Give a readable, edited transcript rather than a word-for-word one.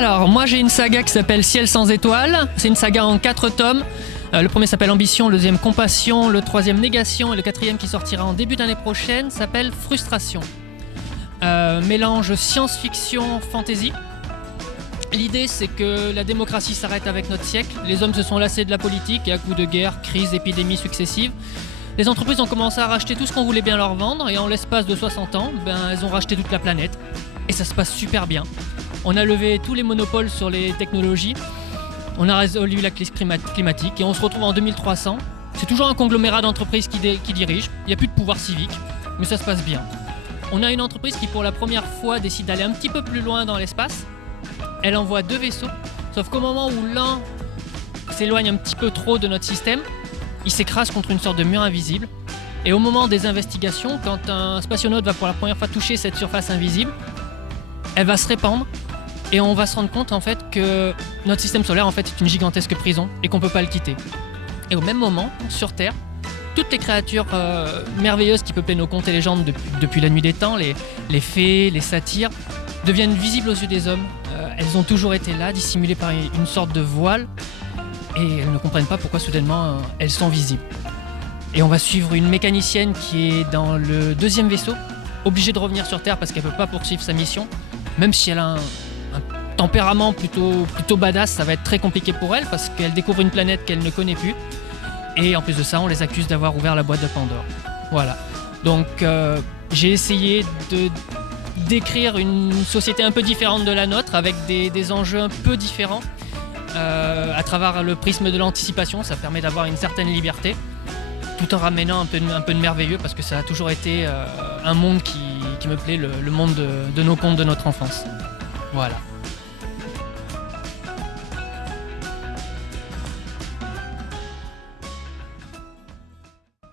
Alors, moi j'ai une saga qui s'appelle Ciel sans étoiles. C'est une saga en 4 tomes. Le premier s'appelle Ambition, le deuxième Compassion, le troisième Négation et le quatrième qui sortira en début d'année prochaine s'appelle Frustration. Mélange science-fiction, fantasy. L'idée c'est que la démocratie s'arrête avec notre siècle. Les hommes se sont lassés de la politique et à coups de guerre, crises, épidémies successives, les entreprises ont commencé à racheter tout ce qu'on voulait bien leur vendre et en l'espace de 60 ans, elles ont racheté toute la planète. Et ça se passe super bien. On a levé tous les monopoles sur les technologies. On a résolu la crise climatique et on se retrouve en 2300. C'est toujours un conglomérat d'entreprises qui dirige. Il n'y a plus de pouvoir civique, mais ça se passe bien. On a une entreprise qui pour la première fois décide d'aller un petit peu plus loin dans l'espace. Elle envoie 2 vaisseaux, sauf qu'au moment où l'un s'éloigne un petit peu trop de notre système, il s'écrase contre une sorte de mur invisible. Et au moment des investigations, quand un spationaute va pour la première fois toucher cette surface invisible, elle va se répandre et on va se rendre compte en fait que notre système solaire en fait est une gigantesque prison et qu'on peut pas le quitter. Et au même moment, sur Terre, toutes les créatures merveilleuses qui peuplaient nos contes et légendes depuis la nuit des temps, les fées, les satyres, deviennent visibles aux yeux des hommes. Elles ont toujours été là, dissimulées par une sorte de voile, et elles ne comprennent pas pourquoi soudainement elles sont visibles. Et on va suivre une mécanicienne qui est dans le 2e vaisseau, obligée de revenir sur Terre parce qu'elle ne peut pas poursuivre sa mission, même si elle a un tempérament plutôt badass, ça va être très compliqué pour elle parce qu'elle découvre une planète qu'elle ne connaît plus. Et en plus de ça, on les accuse d'avoir ouvert la boîte de Pandore. Voilà. Donc j'ai essayé de décrire une société un peu différente de la nôtre, avec des enjeux un peu différents, à travers le prisme de l'anticipation. Ça permet d'avoir une certaine liberté, tout en ramenant un peu de merveilleux, parce que ça a toujours été un monde qui me plaît, le monde de nos contes de notre enfance. Voilà.